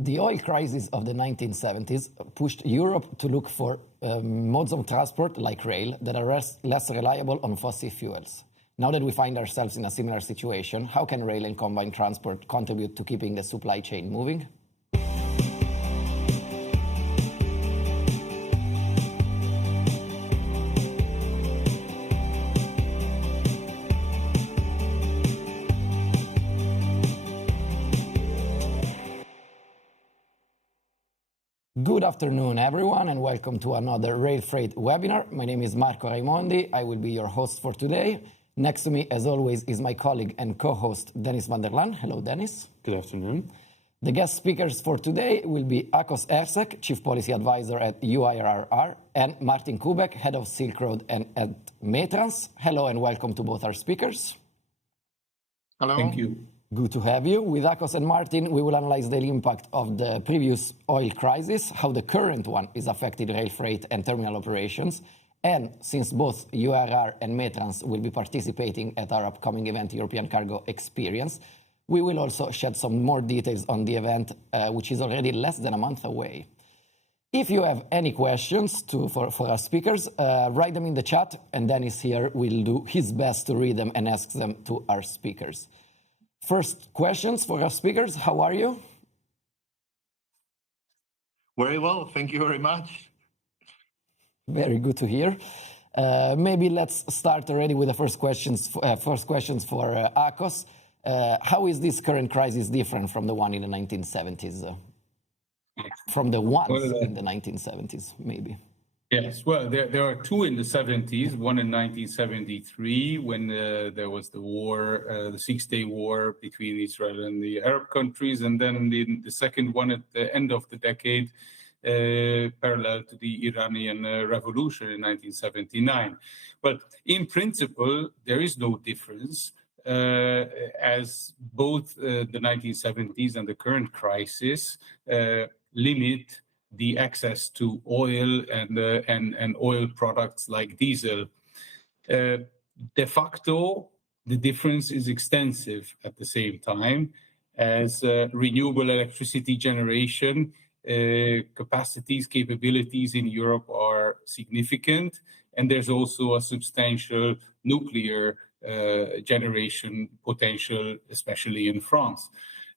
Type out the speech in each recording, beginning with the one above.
The oil crisis of the 1970s pushed Europe to look for modes of transport like rail that are less reliable on fossil fuels. Now that we find ourselves in a similar situation, how can rail and combined transport contribute to keeping the supply chain moving? Good afternoon, everyone, and welcome to another RailFreight Webinar. My name is Marco Raimondi. I will be your host for today. Next to me, as always, is my colleague and co-host, Dennis van der Laan. Hello, Dennis. Good afternoon. The guest speakers for today will be Akos Ersek, Chief Policy Advisor at UIRR, and Martin Kubek, Head of Silk Road and at Metrans. Hello, and welcome to both our speakers. Hello. Thank you. Good to have you. With Akos and Martin, we will analyze the impact of the previous oil crisis, how the current one is affecting rail freight and terminal operations, and since both URR and Metrans will be participating at our upcoming event, European Cargo Experience, we will also shed some more details on the event, which is already less than a month away. If you have any questions for our speakers, write them in the chat, and Dennis here will do his best to read them and ask them to our speakers. First questions for our speakers. How are you? Very well, thank you very much. Very good to hear. Maybe let's start already with the first questions for Akos. How is this current crisis different from the one in the 1970s? From the ones in the 1970s, maybe? Yes, well, there are two in the 70s, one in 1973 when there was the war, the Six-Day War between Israel and the Arab countries, and then the second one at the end of the decade, parallel to the Iranian Revolution in 1979. But in principle, there is no difference, as both the 1970s and the current crisis limit the access to oil and oil products like diesel. De facto, the difference is extensive at the same time, as renewable electricity generation capabilities in Europe are significant, and there's also a substantial nuclear generation potential, especially in France.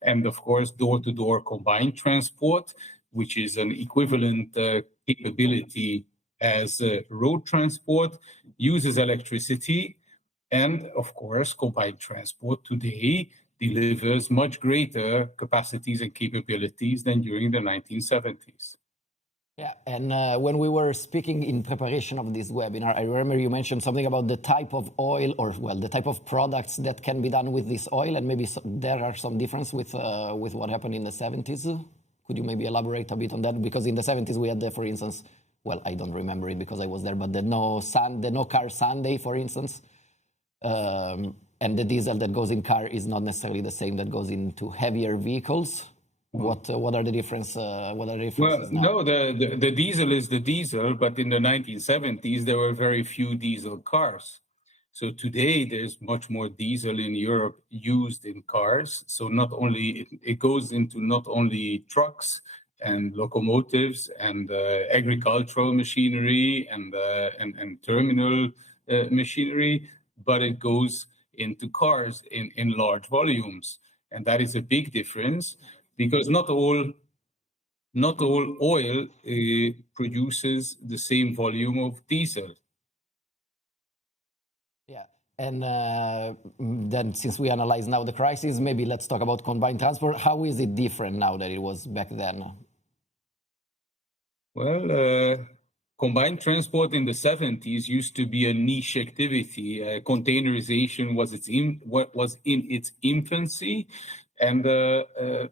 And of course, door-to-door combined transport, which is an equivalent capability as road transport, uses electricity. And of course, combined transport today delivers much greater capacities and capabilities than during the 1970s. Yeah, and when we were speaking in preparation of this webinar, I remember you mentioned something about the type of oil the type of products that can be done with this oil, and maybe there are some difference with what happened in the 70s. Could you maybe elaborate a bit on that? Because in the 70s we had, for instance, well, I don't remember it because I was there, but the no car Sunday, for instance, and the diesel that goes in car is not necessarily the same that goes into heavier vehicles. What are the differences? Well, now? No, the diesel is the diesel, but in the 1970s there were very few diesel cars. So today there's much more diesel in Europe used in cars. So not only it goes into not only trucks and locomotives and agricultural machinery and terminal machinery, but it goes into cars in large volumes, and that is a big difference because not all oil produces the same volume of diesel. Yeah, and then since we analyze now the crisis, maybe let's talk about combined transport. How is it different now that it was back then? Well, combined transport in the 70s used to be a niche activity. Containerization was in its infancy, and it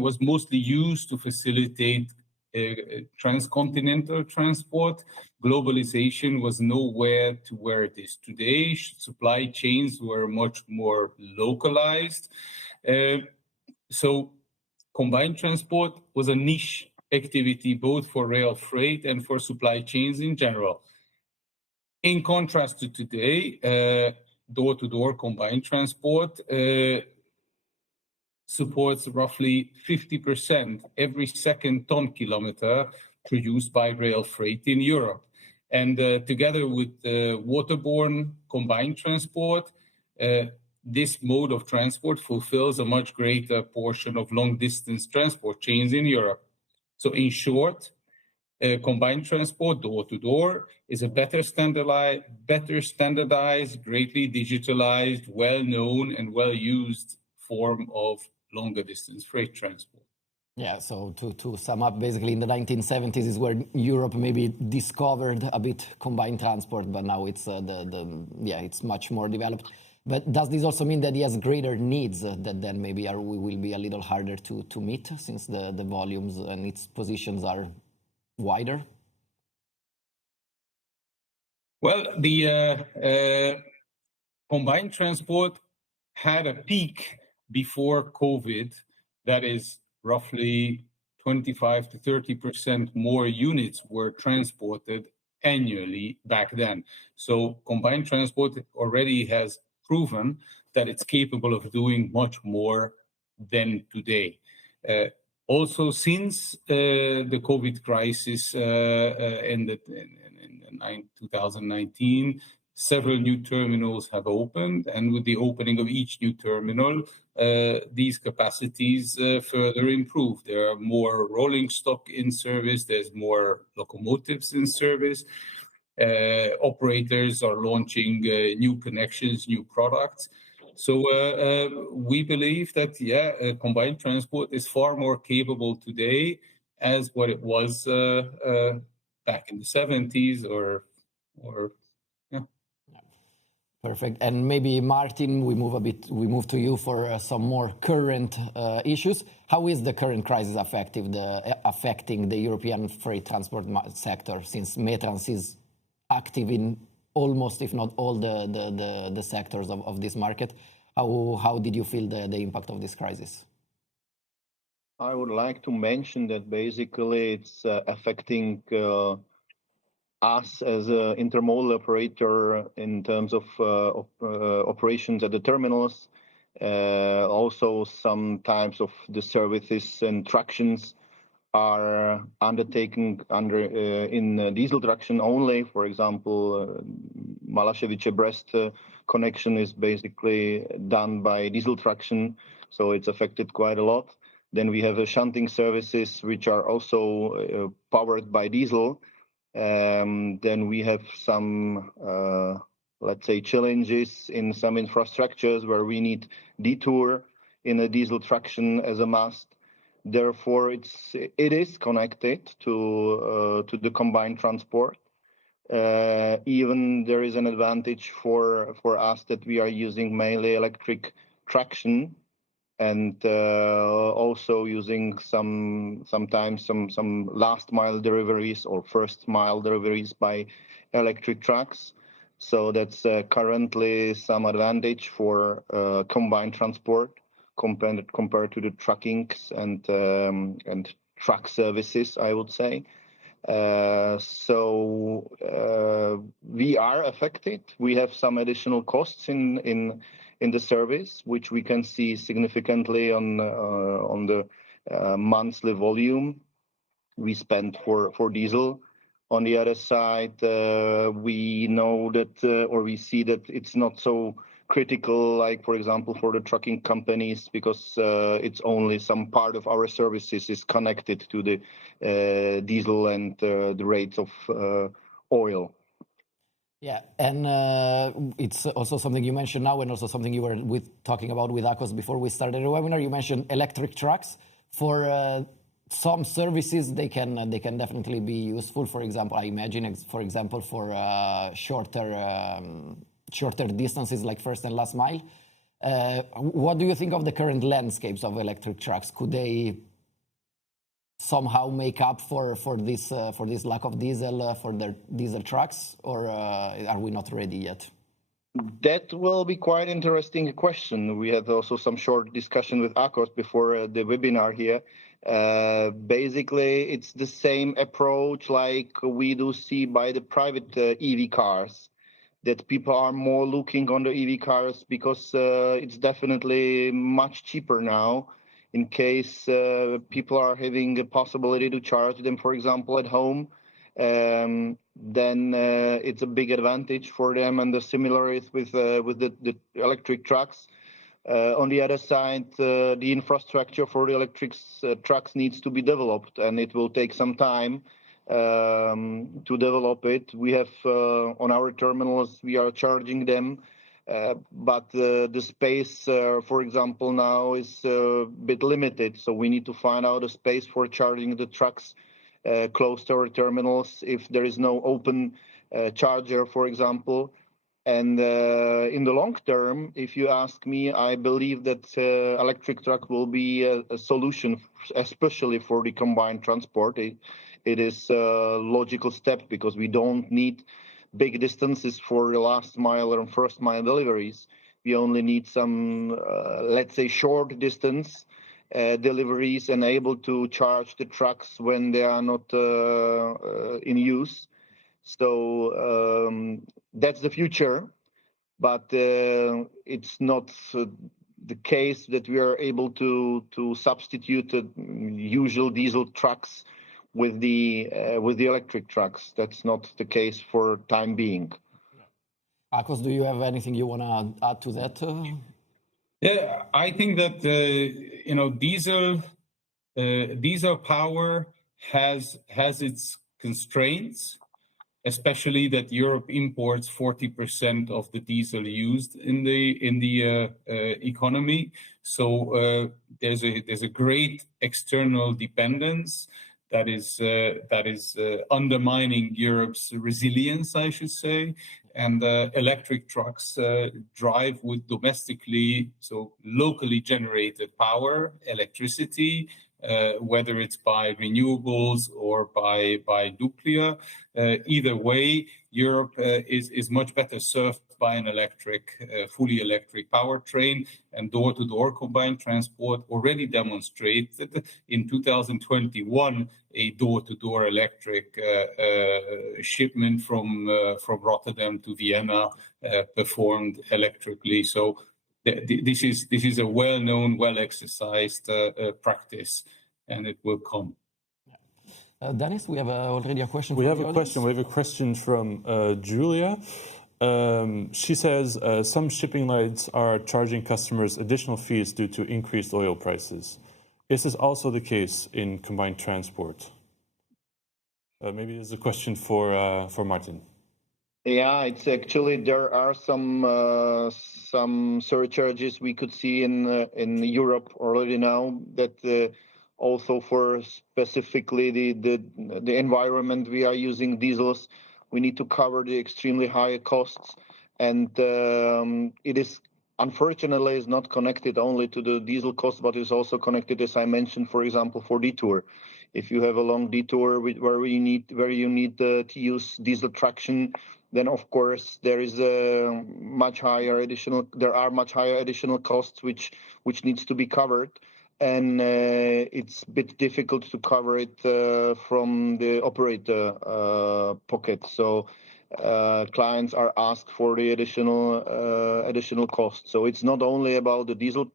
was mostly used to facilitate transcontinental transport. Globalization was nowhere to where it is today. Supply chains were much more localized. So combined transport was a niche activity both for rail freight and for supply chains in general. In contrast to today, door-to-door combined transport supports roughly 50% every second ton kilometer produced by rail freight in Europe. And together with waterborne combined transport, this mode of transport fulfills a much greater portion of long-distance transport chains in Europe. So in short, combined transport door-to-door is a better standardized, greatly digitalized, well-known and well-used form of longer-distance freight transport. Yeah, so to sum up, basically in the 1970s is where Europe maybe discovered a bit combined transport, but now it's it's much more developed. But does this also mean that it has greater needs that then maybe we will be a little harder to meet since the volumes and its positions are wider? Well, the combined transport had a peak before COVID that is roughly 25 to 30% more units were transported annually back then. So combined transport already has proven that it's capable of doing much more than today. Also, since the COVID crisis ended in 2019, several new terminals have opened, and with the opening of each new terminal, these capacities further improve. There are more rolling stock in service, there's more locomotives in service, operators are launching new connections, new products. So we believe that, combined transport is far more capable today as what it was back in the 70s or yeah. Perfect. And maybe Martin, we move to you for some more current issues. How is the current crisis affecting the European freight transport sector, since Metrans is active in almost, if not all, the sectors of this market? How did you feel the impact of this crisis? I would like to mention that basically it's affecting us as an intermodal operator in terms of operations at the terminals. Also, some types of the services and tractions are undertaken in diesel traction only. For example, Malashevice-Brest connection is basically done by diesel traction, so it's affected quite a lot. Then we have shunting services, which are also powered by diesel. Then we have some, let's say, challenges in some infrastructures where we need detour in a diesel traction as a must. Therefore, it is connected to the combined transport. Even there is an advantage for us that we are using mainly electric traction, and also using sometimes some last mile deliveries or first mile deliveries by electric trucks. So that's currently some advantage for combined transport compared to the truckings and truck services, I would say. So we are affected. We have some additional costs in the service, which we can see significantly on the monthly volume we spend for diesel. On the other side, we know that or we see that it's not so critical, like, for example, for the trucking companies, because it's only some part of our services is connected to the diesel and the rates of oil. Yeah, and it's also something you mentioned now, and also something you were talking about with Akos before we started the webinar. You mentioned electric trucks. For some services, they can definitely be useful. For example, I imagine, for example, for shorter distances like first and last mile. What do you think of the current landscapes of electric trucks? Could they somehow make up for this lack of diesel for their diesel trucks, or are we not ready yet? That will be quite interesting question. We had also some short discussion with Akos before the webinar here. Basically, it's the same approach like we do see by the private EV cars, that people are more looking on the EV cars because it's definitely much cheaper now in case people are having a possibility to charge them, for example, at home. Then it's a big advantage for them, and the similar is with the electric trucks. On the other side, the infrastructure for the electric trucks needs to be developed, and it will take some time to develop it. We have on our terminals, we are charging them, but the space, for example, now is a bit limited. So we need to find out a space for charging the trucks close to our terminals if there is no open charger, for example. And in the long term, if you ask me, I believe that electric truck will be a solution, especially for the combined transport. It is a logical step because we don't need big distances for the last mile and first mile deliveries. We only need some, let's say, short distance deliveries and able to charge the trucks when they are not in use. So that's the future, but it's not the case that we are able to substitute usual diesel trucks with the electric trucks. That's not the case for time being. Akos, do you have anything you want to add to that? Yeah, I think that diesel power has its constraints, especially that Europe imports 40% of the diesel used in the economy. So there's a great external dependence that is undermining Europe's resilience, I should say. And electric trucks drive with locally generated power, electricity, whether it's by renewables or by nuclear. Either way, Europe is much better served by an fully electric powertrain, and door-to-door combined transport already demonstrated in 2021 a door-to-door electric shipment from Rotterdam to Vienna performed electrically. So this is a well-known, well-exercised practice, and it will come. Dennis, we have already a question. We have a question from Julia. She says some shipping lines are charging customers additional fees due to increased oil prices. Is this also the case in combined transport? Maybe this is a question for Martin. Yeah, it's actually there are some surcharges we could see in Europe already now that also for specifically the environment we are using diesels, we need to cover the extremely high costs, and it is unfortunately is not connected only to the diesel cost, but is also connected, as I mentioned, for example, for detour. If you have a long detour where you need to use diesel traction, then of course there are much higher additional costs which needs to be covered, and it's a bit difficult to cover it from the operator pocket. So clients are asked for the additional costs. So it's not only about the diesel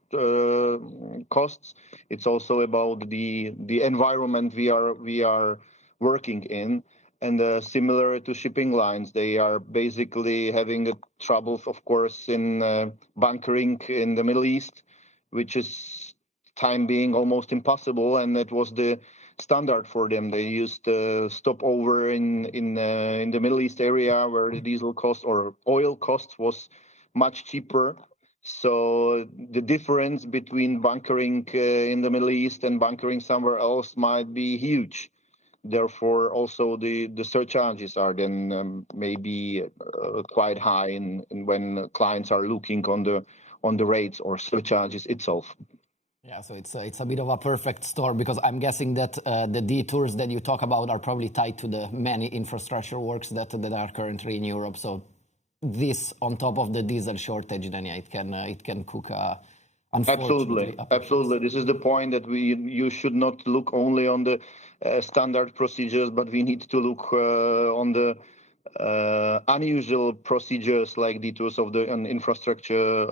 costs; it's also about the environment we are working in. And similar to shipping lines, they are basically having trouble, of course, in bunkering in the Middle East, which is time being almost impossible. And that was the standard for them. They used stopover in the Middle East area where the diesel cost or oil cost was much cheaper. So the difference between bunkering in the Middle East and bunkering somewhere else might be huge. Therefore, also the surcharges are then maybe quite high when clients are looking on the rates or surcharges itself. Yeah, so it's a bit of a perfect storm, because I'm guessing that the detours that you talk about are probably tied to the many infrastructure works that are currently in Europe. So this on top of the diesel shortage, then yeah, it can cook. Absolutely. This is the point that you should not look only on the standard procedures, but we need to look on the unusual procedures like detours of the infrastructure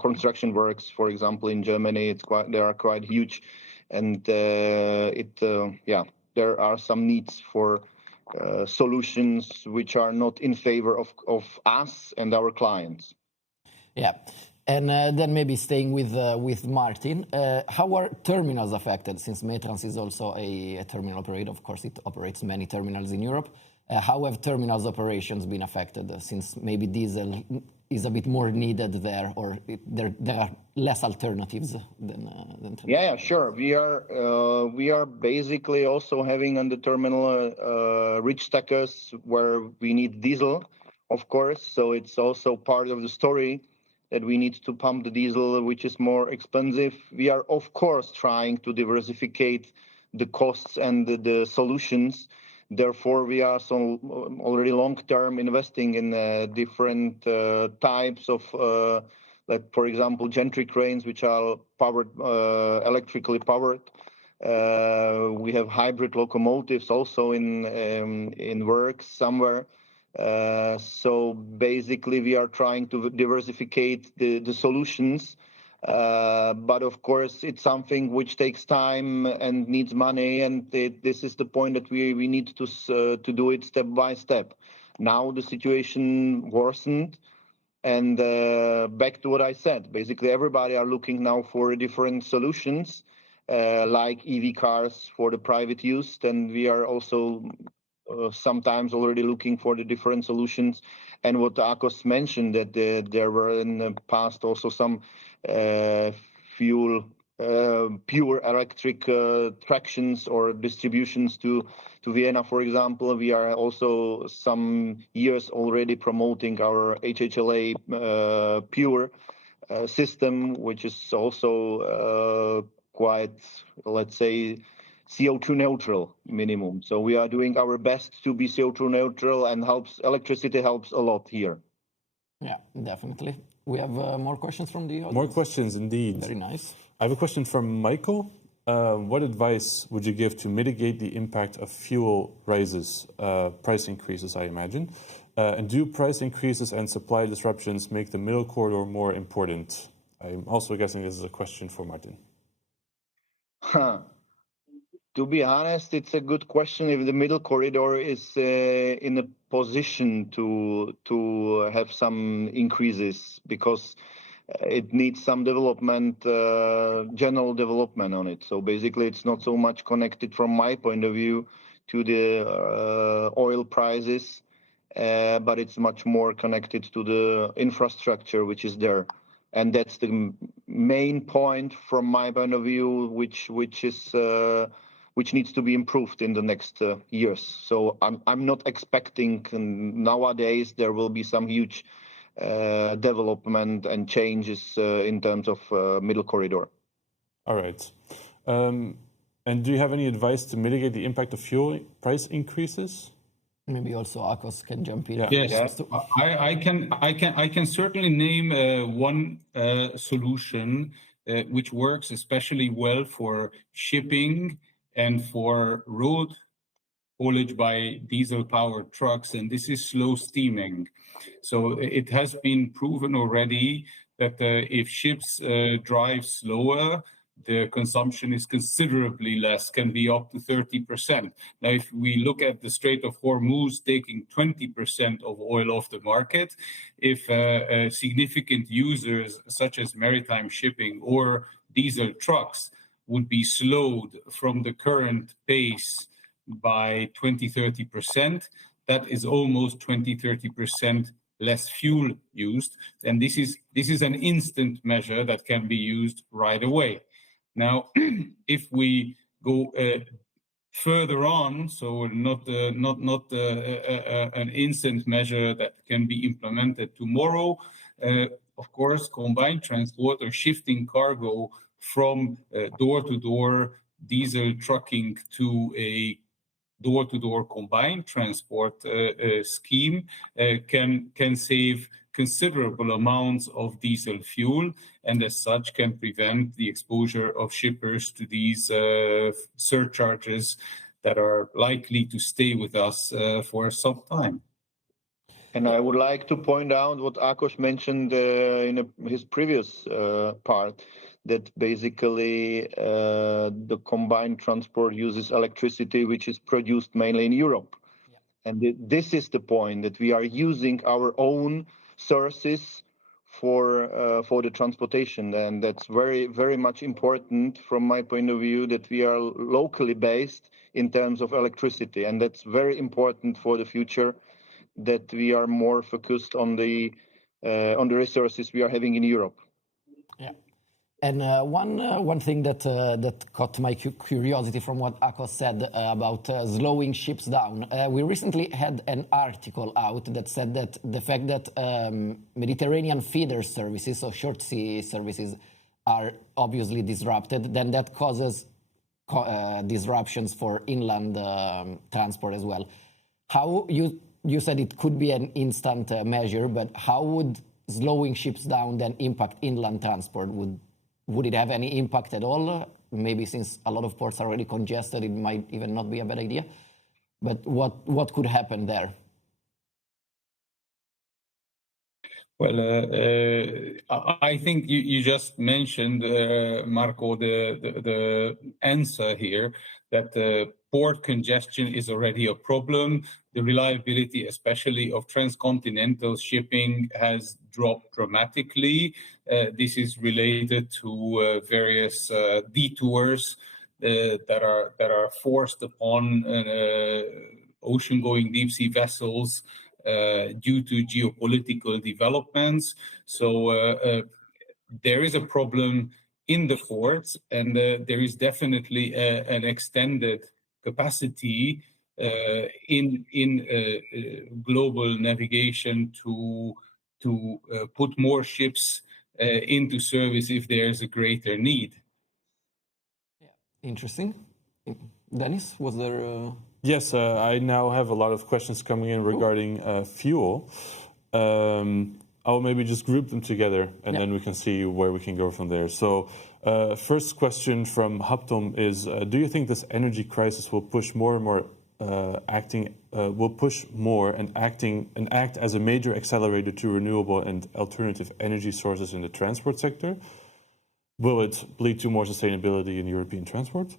construction works. For example, in Germany, they are quite huge, and there are some needs for solutions which are not in favor of us and our clients. Yeah. And then maybe staying with Martin, how are terminals affected? Since Metrans is also a terminal operator, of course, it operates many terminals in Europe. How have terminals operations been affected since maybe diesel is a bit more needed there, or there are less alternatives than terminals? Yeah, sure. We are basically also having on the terminal rich stackers where we need diesel, of course. So it's also part of the story that we need to pump the diesel, which is more expensive. We are, of course, trying to diversify the costs and the solutions. Therefore, we are already long-term investing in different types of, like, for example, gantry cranes, which are electrically powered. We have hybrid locomotives also in works somewhere. So basically, we are trying to diversify the solutions. But of course, it's something which takes time and needs money, and this is the point that we need to do it step by step. Now the situation worsened, and back to what I said, basically everybody are looking now for different solutions, like EV cars for the private use, and we are also sometimes already looking for the different solutions. And what Akos mentioned, that there were in the past also some pure electric tractions or distributions to Vienna, for example. We are also some years already promoting our HHLA pure system, which is also quite, let's say, CO2 neutral minimum. So we are doing our best to be CO2 neutral, and electricity helps a lot here. Yeah, definitely. We have more questions from the audience. More questions indeed. Very nice. I have a question from Michael. What advice would you give to mitigate the impact of fuel rises, price increases, I imagine? And do price increases and supply disruptions make the middle corridor more important? I'm also guessing this is a question for Martin. To be honest, it's a good question if the middle corridor is in a position to have some increases, because it needs some development, general development on it. So basically, it's not so much connected from my point of view to the oil prices, but it's much more connected to the infrastructure which is there. And that's the main point from my point of view, which needs to be improved in the next years. So I'm not expecting nowadays there will be some huge development and changes in terms of middle corridor. All right. And do you have any advice to mitigate the impact of fuel price increases? Maybe also Akos can jump in. Yes, I can certainly name one solution which works especially well for shipping and for road haulage by diesel-powered trucks, and this is slow steaming. So it has been proven already that if ships drive slower, the consumption is considerably less, can be up to 30%. Now, if we look at the Strait of Hormuz taking 20% of oil off the market, if significant users such as maritime shipping or diesel trucks would be slowed from the current pace by 20-30%, that is almost 20-30% less fuel used. And this is an instant measure that can be used right away. Now, if we go further on, so not an instant measure that can be implemented tomorrow, of course, combined transport or shifting cargo from door-to-door diesel trucking to a door-to-door combined transport scheme can save considerable amounts of diesel fuel, and as such can prevent the exposure of shippers to these surcharges that are likely to stay with us for some time. And I would like to point out what Akos mentioned in his previous part, that basically the combined transport uses electricity, which is produced mainly in Europe. Yeah. And this is the point, that we are using our own sources for the transportation. And that's very, very much important from my point of view, that we are locally based in terms of electricity. And that's very important for the future, that we are more focused on the resources we are having in Europe. Yeah, and one thing that caught my curiosity from what Akos said about slowing ships down. We recently had an article out that said that the fact that Mediterranean feeder services, so short sea services, are obviously disrupted, then that causes disruptions for inland transport as well. How you said it could be an instant measure, but how would slowing ships down then impact inland transport? Would it have any impact at all? Maybe since a lot of ports are already congested, it might even not be a bad idea. But what could happen there? Well, I think you just mentioned, Marco, the answer here, that port congestion is already a problem. The reliability, especially of transcontinental shipping, has dropped dramatically. This is related to various detours that are forced upon ocean-going deep-sea vessels due to geopolitical developments. So there is a problem in the ports, and there is definitely an extended capacity in global navigation to put more ships into service if there is a greater need. Yeah, interesting. Dennis, was there? Yes, I now have a lot of questions coming in regarding fuel. I'll maybe just group them together, and then we can see where we can go from there. So, first question from Haptom is: do you think this energy crisis will push more and more act as a major accelerator to renewable and alternative energy sources in the transport sector? Will it lead to more sustainability in European transport?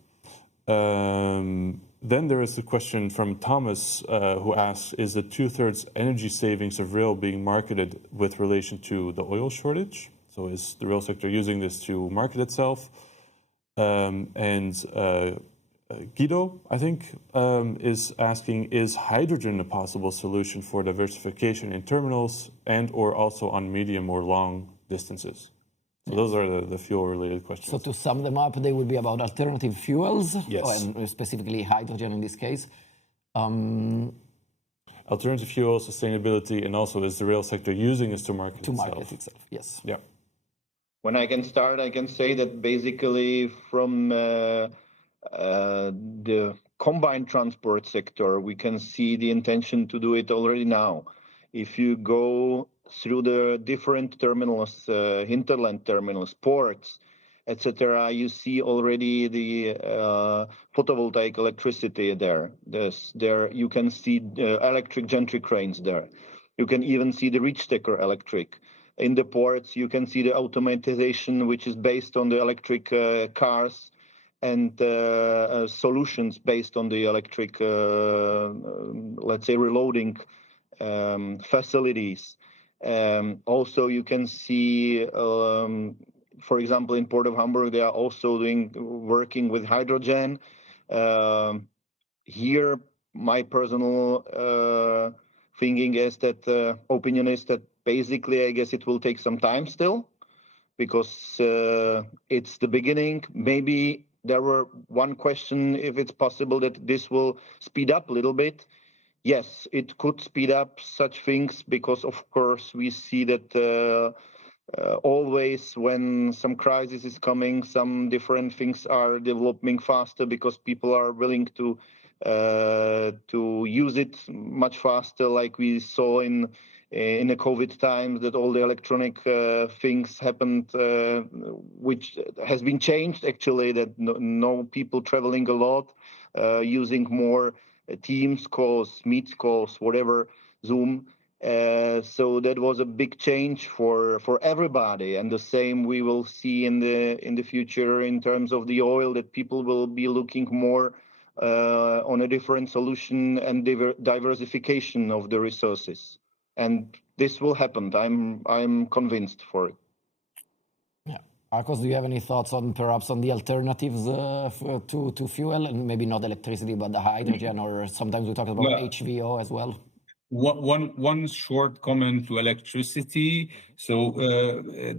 Then there is a question from Thomas who asks, is the 2/3 energy savings of rail being marketed with relation to the oil shortage? So is the rail sector using this to market itself? And Guido, I think, is asking, is hydrogen a possible solution for diversification in terminals and or also on medium or long distances? So those are the fuel-related questions. So to sum them up, they would be about alternative fuels, yes, and specifically hydrogen in this case. Alternative fuels, sustainability, and also is the rail sector using this to market itself? To market itself, yes. Yeah. When I can start, I can say that basically from the combined transport sector, we can see the intention to do it already now. If you go through the different terminals, hinterland terminals, ports, etc., you see already the photovoltaic electricity there. There you can see electric gantry cranes there. You can even see the reach stacker electric. In the ports, you can see the automatization, which is based on the electric cars and solutions based on the electric, let's say, reloading facilities. Also, you can see, for example, in Port of Hamburg, they are also working with hydrogen. Here, my personal thinking is that opinion is that basically, I guess it will take some time still, because it's the beginning. Maybe there were one question if it's possible that this will speed up a little bit. Yes, it could speed up such things because, of course, we see that always when some crisis is coming, some different things are developing faster because people are willing to use it much faster, like we saw in the COVID times, that all the electronic things happened, which has been changed actually, that no people traveling a lot, using more Teams calls, Meet calls, whatever, Zoom, So that was a big change for everybody, and the same we will see in the future in terms of the oil, that people will be looking more on a different solution and diversification of the resources, and this will happen. I'm convinced for it. Yeah, Arcos, do you have any thoughts on perhaps on the alternatives to fuel, and maybe not electricity but the hydrogen, or sometimes we talk about HVO as well? One short comment to electricity. So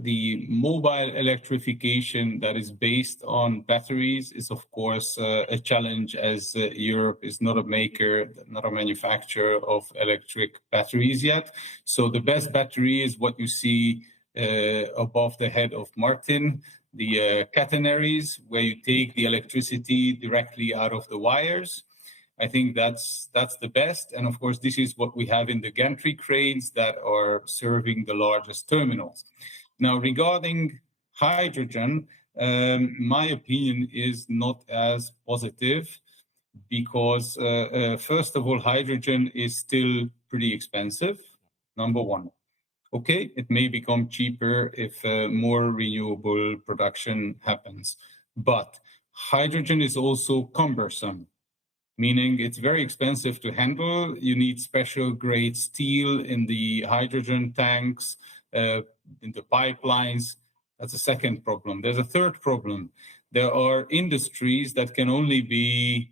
the mobile electrification that is based on batteries is, of course, a challenge, as Europe is not a maker, not a manufacturer of electric batteries yet. So the best battery is what you see above the head of Martin, the catenaries, where you take the electricity directly out of the wires. I think that's the best. And of course, this is what we have in the gantry cranes that are serving the largest terminals. Now, regarding hydrogen, my opinion is not as positive because, first of all, hydrogen is still pretty expensive, number one. Okay, it may become cheaper if more renewable production happens. But hydrogen is also cumbersome, meaning it's very expensive to handle. You need special grade steel in the hydrogen tanks, in the pipelines. That's a second problem. There's a third problem. There are industries that can only be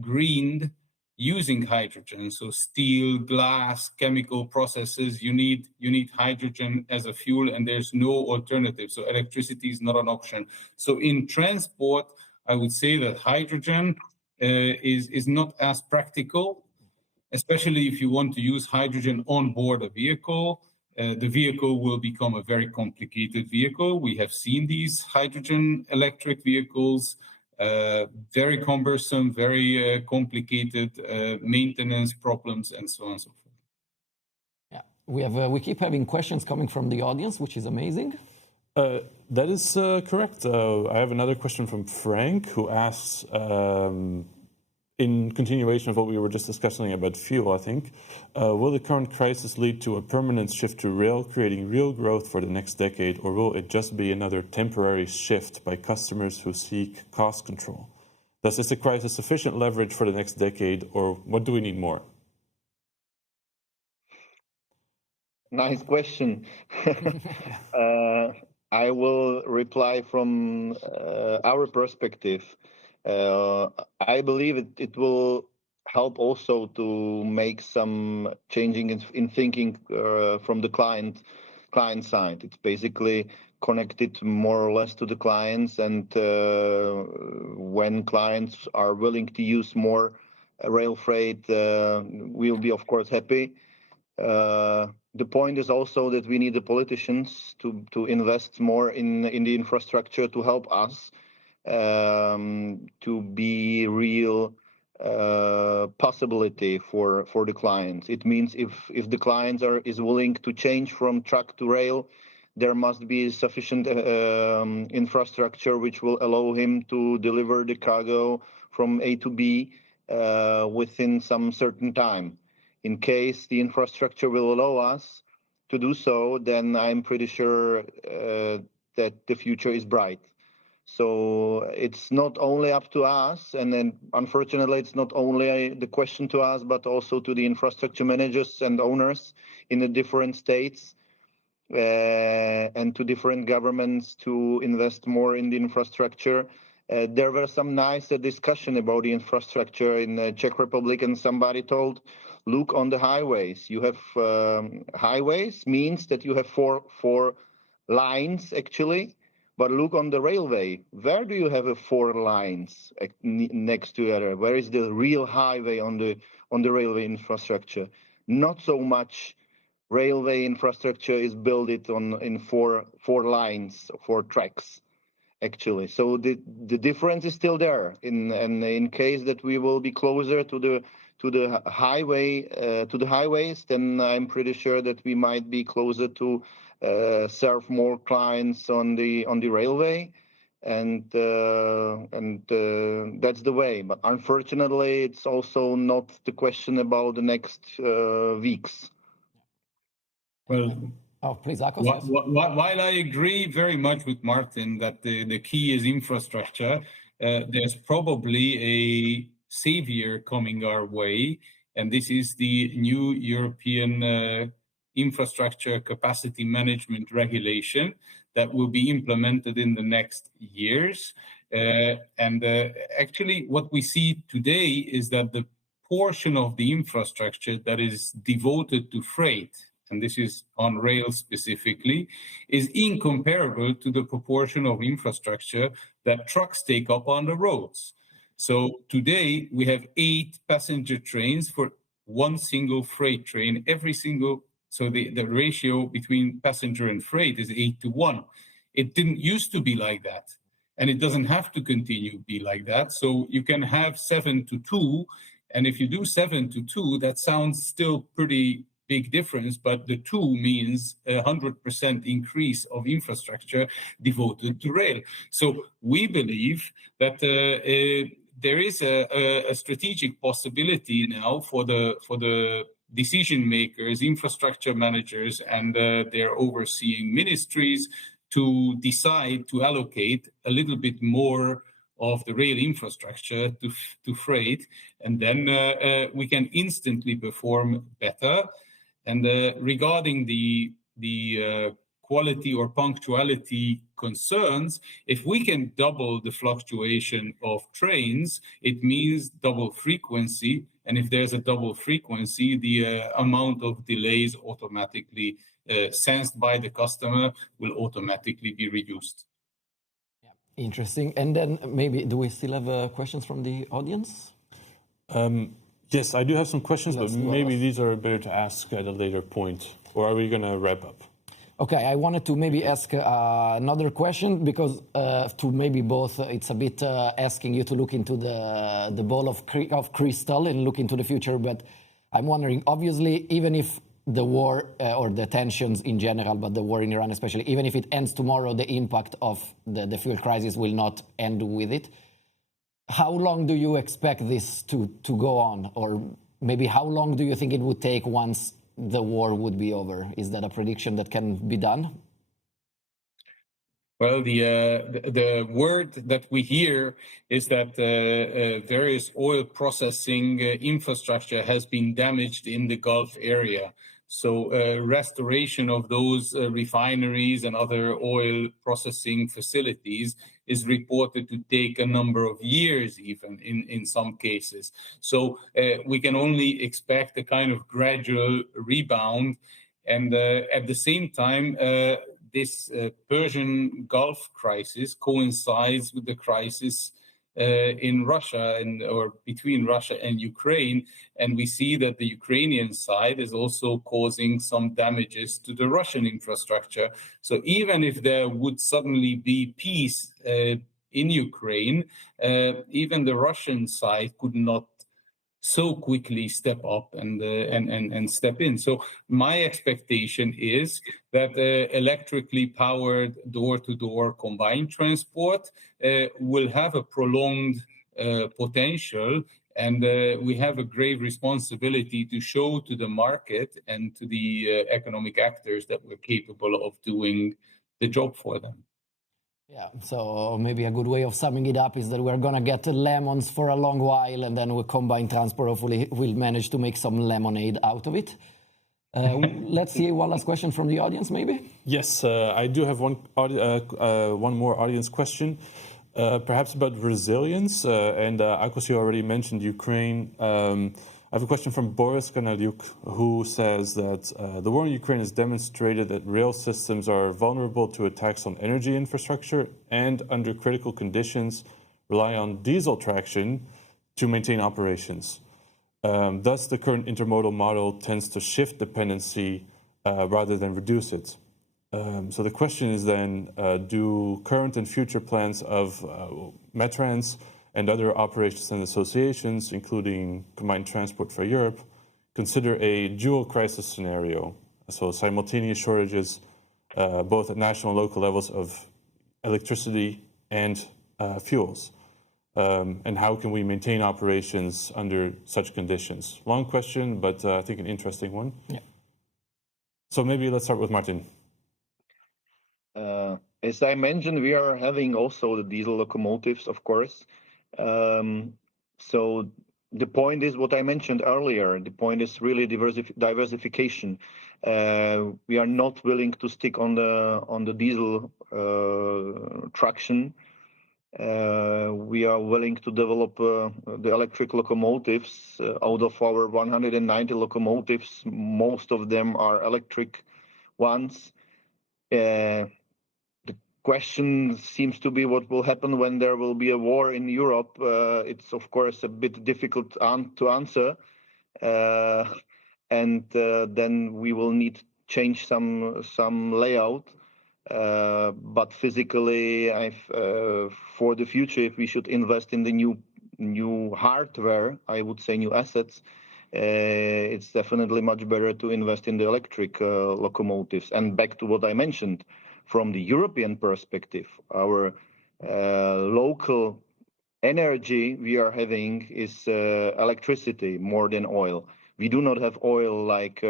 greened using hydrogen. So steel, glass, chemical processes, you need hydrogen as a fuel, and there's no alternative. So electricity is not an option. So in transport, I would say that hydrogen is not as practical, especially if you want to use hydrogen on board a vehicle. The vehicle will become a very complicated vehicle. We have seen these hydrogen electric vehicles, very cumbersome, very complicated maintenance problems, and so on and so forth. Yeah, we keep having questions coming from the audience, which is amazing. That is correct. I have another question from Frank, who asks, in continuation of what we were just discussing about fuel, I think, will the current crisis lead to a permanent shift to rail, creating real growth for the next decade, or will it just be another temporary shift by customers who seek cost control? Does this crisis sufficient leverage for the next decade, or what do we need more? Nice question. I will reply from our perspective. I believe it will help also to make some changing in thinking from the client side. It's basically connected more or less to the clients, and when clients are willing to use more rail freight, we'll be of course happy. The point is also that we need the politicians to invest more in the infrastructure to help us to be real possibility for the clients. It means if the clients is willing to change from truck to rail, there must be sufficient infrastructure which will allow him to deliver the cargo from A to B within some certain time. In case the infrastructure will allow us to do so, then I'm pretty sure that the future is bright. So it's not only up to us, and then unfortunately it's not only the question to us, but also to the infrastructure managers and owners in the different states and to different governments to invest more in the infrastructure. There were some nice discussion about the infrastructure in the Czech Republic, and somebody told, look on the highways. You have highways means that you have four lines actually. But look on the railway. Where do you have 4 lines next to each other? Where is the real highway on the railway infrastructure? Not so much railway infrastructure is built in four lines, 4 tracks, actually. So the difference is still there. In case that we will be closer to the highways, then I'm pretty sure that we might be closer to serve more clients on the railway, and that's the way. But unfortunately, it's also not the question about the next weeks. Well, Oh, please, Akos. Yes. while I agree very much with Martin that the key is infrastructure, there's probably a savior coming our way, and this is the new European infrastructure capacity management regulation that will be implemented in the next years. Actually, what we see today is that the portion of the infrastructure that is devoted to freight, and this is on rail specifically, is incomparable to the proportion of infrastructure that trucks take up on the roads. So today we have 8 passenger trains for one single freight train. So the ratio between passenger and freight is 8-1. It didn't used to be like that, and it doesn't have to continue to be like that. So you can have 7-2, and if you do 7-2, that sounds still pretty big difference, but the 2 means 100% increase of infrastructure devoted to rail. So we believe that there is a strategic possibility now for the decision makers, infrastructure managers, and their overseeing ministries to decide to allocate a little bit more of the rail infrastructure to freight, and then we can instantly perform better. And regarding the quality or punctuality concerns, if we can double the fluctuation of trains, it means double frequency. And if there's a double frequency, the amount of delays automatically sensed by the customer will automatically be reduced. Yeah, interesting. And then maybe, do we still have questions from the audience? Yes, I do have some questions, but maybe these are better to ask at a later point. Or are we going to wrap up? Okay, I wanted to maybe ask another question, because to maybe both, it's a bit asking you to look into the ball of crystal and look into the future. But I'm wondering, obviously, even if the war or the tensions in general, but the war in Iran especially, even if it ends tomorrow, the impact of the fuel crisis will not end with it. How long do you expect this to go on? Or maybe how long do you think it would take once the war would be over? Is that a prediction that can be done? Well, the word that we hear is that various oil processing infrastructure has been damaged in the Gulf area. So restoration of those refineries and other oil processing facilities is reported to take a number of years, even in some cases. So we can only expect a kind of gradual rebound. And at the same time, this Persian Gulf crisis coincides with the crisis in Russia or between Russia and Ukraine. And we see that the Ukrainian side is also causing some damages to the Russian infrastructure. So even if there would suddenly be peace in Ukraine, even the Russian side could not so quickly step up and step in. So my expectation is that electrically powered door-to-door combined transport will have a prolonged potential, and we have a grave responsibility to show to the market and to the economic actors that we're capable of doing the job for them. Yeah, so maybe a good way of summing it up is that we're going to get lemons for a long while, and then with combined transport, hopefully we'll manage to make some lemonade out of it. Let's see one last question from the audience, maybe? Yes, I do have one more audience question, perhaps about resilience. And Akos, you already mentioned Ukraine. I have a question from Boris Kanadiuk, who says that the war in Ukraine has demonstrated that rail systems are vulnerable to attacks on energy infrastructure and, under critical conditions, rely on diesel traction to maintain operations. Thus, the current intermodal model tends to shift dependency rather than reduce it. So the question is then, do current and future plans of Metrans and other operations and associations, including Combined Transport for Europe, consider a dual crisis scenario? So simultaneous shortages, both at national and local levels, of electricity and fuels. And how can we maintain operations under such conditions? Long question, but I think an interesting one. Yeah. So maybe let's start with Martin. As I mentioned, we are having also the diesel locomotives, of course. So the point is what I mentioned earlier. The point is really diversification. We are not willing to stick on the diesel traction. We are willing to develop the electric locomotives. Out of our 190 locomotives, most of them are electric ones. Question seems to be what will happen when there will be a war in Europe. It's of course a bit difficult to answer, and then we will need to change some layout. But physically, for the future, if we should invest in the new hardware, I would say new assets, it's definitely much better to invest in the electric locomotives. And back to what I mentioned. From the European perspective, our local energy we are having is electricity more than oil. We do not have oil like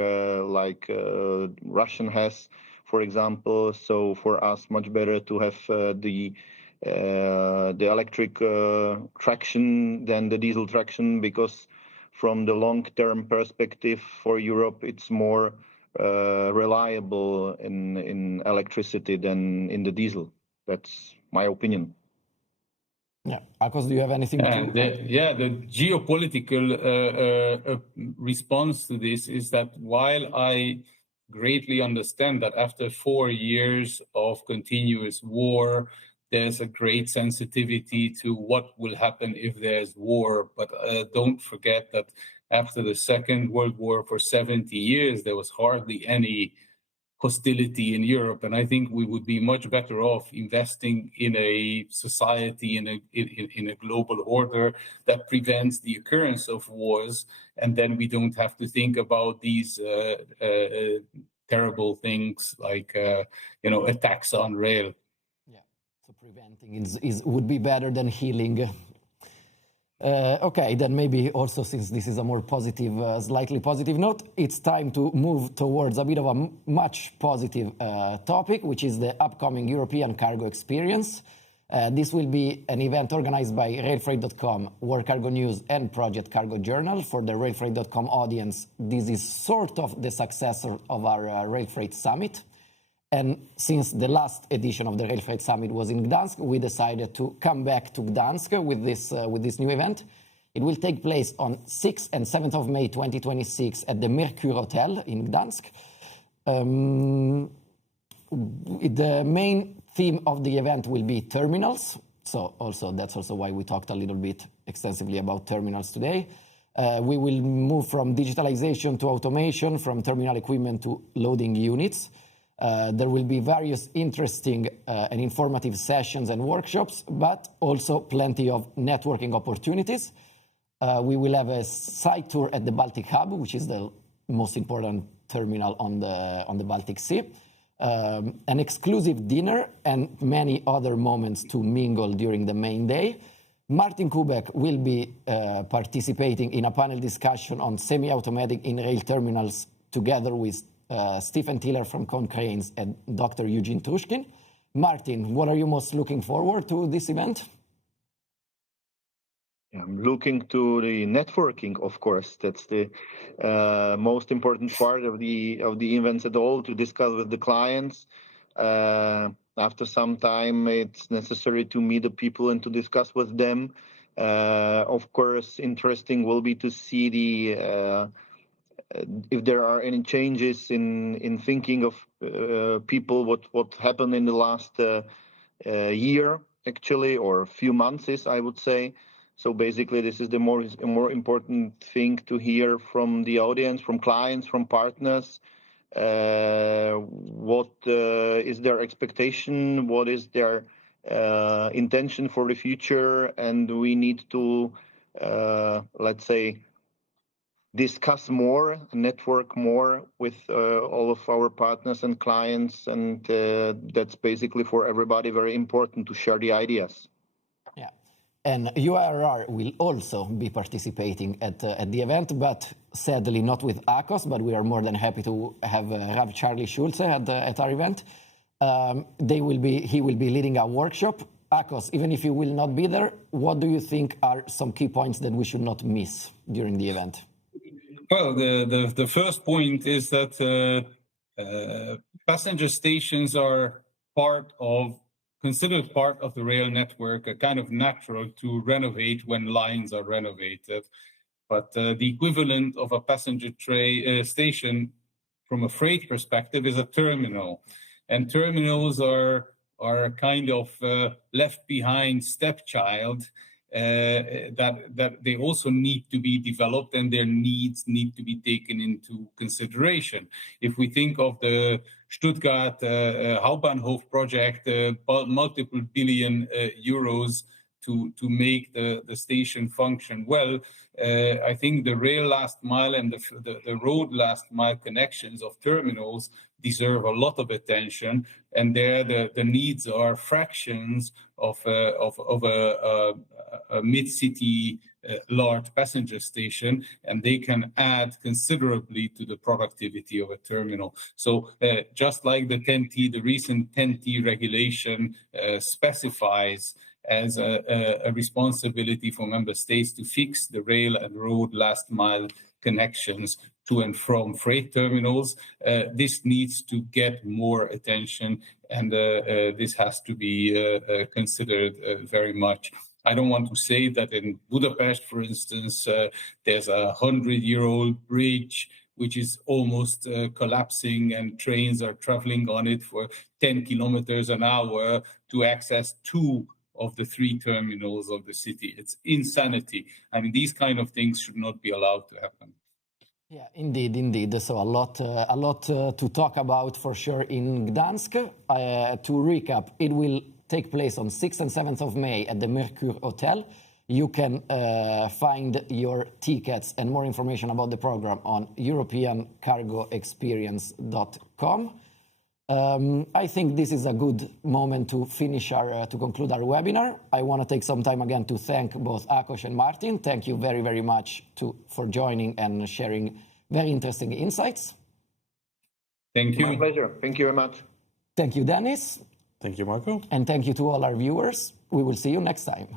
Russian has, for example. So for us, much better to have the electric traction than the diesel traction, because from the long-term perspective for Europe, it's more reliable in electricity than in the diesel. That's my opinion. Yeah, Akos, do you have anything to add? The geopolitical response to this is that while I greatly understand that after 4 years of continuous war, there's a great sensitivity to what will happen if there's war. But don't forget that after the Second World War, for 70 years, there was hardly any hostility in Europe. And I think we would be much better off investing in a society, in a global order that prevents the occurrence of wars. And then we don't have to think about these terrible things like, attacks on rail. Yeah, so preventing would be better than healing. Okay, then maybe also, since this is a more positive, slightly positive note, it's time to move towards a bit of a much positive topic, which is the upcoming European Cargo Experience. This will be an event organized by RailFreight.com, World Cargo News, and Project Cargo Journal. For the RailFreight.com audience, this is sort of the successor of our RailFreight Summit. And since the last edition of the RailFreight Summit was in Gdansk, we decided to come back to Gdansk with this new event. It will take place on 6th and 7th of May 2026 at the Mercure Hotel in Gdansk. The main theme of the event will be terminals. So that's also why we talked a little bit extensively about terminals today. We will move from digitalization to automation, from terminal equipment to loading units. There will be various interesting and informative sessions and workshops, but also plenty of networking opportunities. We will have a site tour at the Baltic Hub, which is the most important terminal on the Baltic Sea, an exclusive dinner, and many other moments to mingle during the main day. Martin Kubek will be participating in a panel discussion on semi-automatic in-rail terminals together with Stephen Tiller from Cranes and Dr. Eugene Trushkin. Martin, what are you most looking forward to this event? I'm looking to the networking, of course. That's the most important part of the events at all, to discuss with the clients. After some time, it's necessary to meet the people and to discuss with them. Of course, interesting will be to see if there are any changes in thinking of people, what happened in the last year, actually, or a few months, I would say. So basically, this is the more important thing to hear from the audience, from clients, from partners. What is their expectation? What is their intention for the future? And we need to, let's say, discuss more, network more with all of our partners and clients. And that's basically for everybody very important to share the ideas. Yeah. And URR will also be participating at the event, but sadly not with ACOS, but we are more than happy to have Rav Charlie Schulze at our event. He will be leading a workshop. ACOS, even if you will not be there, what do you think are some key points that we should not miss during the event? Well, the first point is that passenger stations are considered part of the rail network, a kind of natural to renovate when lines are renovated. But the equivalent of a passenger station from a freight perspective is a terminal. And terminals are kind of left behind stepchild that they also need to be developed and their needs need to be taken into consideration. If we think of the Stuttgart Hauptbahnhof project, multiple billion euros to make the station function well, I think the rail last mile and the road last mile connections of terminals deserve a lot of attention, and there the needs are fractions of a mid-city large passenger station, and they can add considerably to the productivity of a terminal. So just like the 10T, the recent 10T regulation specifies as a responsibility for member states to fix the rail and road last mile connections to and from freight terminals. This needs to get more attention, and this has to be considered very much. I don't want to say that in Budapest, for instance, there's a 100-year-old bridge which is almost collapsing and trains are traveling on it for 10 kilometers an hour to access 2 of the 3 terminals of the city. It's insanity. I mean, these kind of things should not be allowed to happen. Yeah, indeed. So a lot to talk about for sure in Gdansk. To recap, it will take place on 6th and 7th of May at the Mercure Hotel. You can find your tickets and more information about the program on europeancargoexperience.com. I think this is a good moment to conclude our webinar. I want to take some time again to thank both Akos and Martin. Thank you very, very much for joining and sharing very interesting insights. Thank you. My pleasure. Thank you very much. Thank you, Dennis. Thank you, Marco. And thank you to all our viewers. We will see you next time.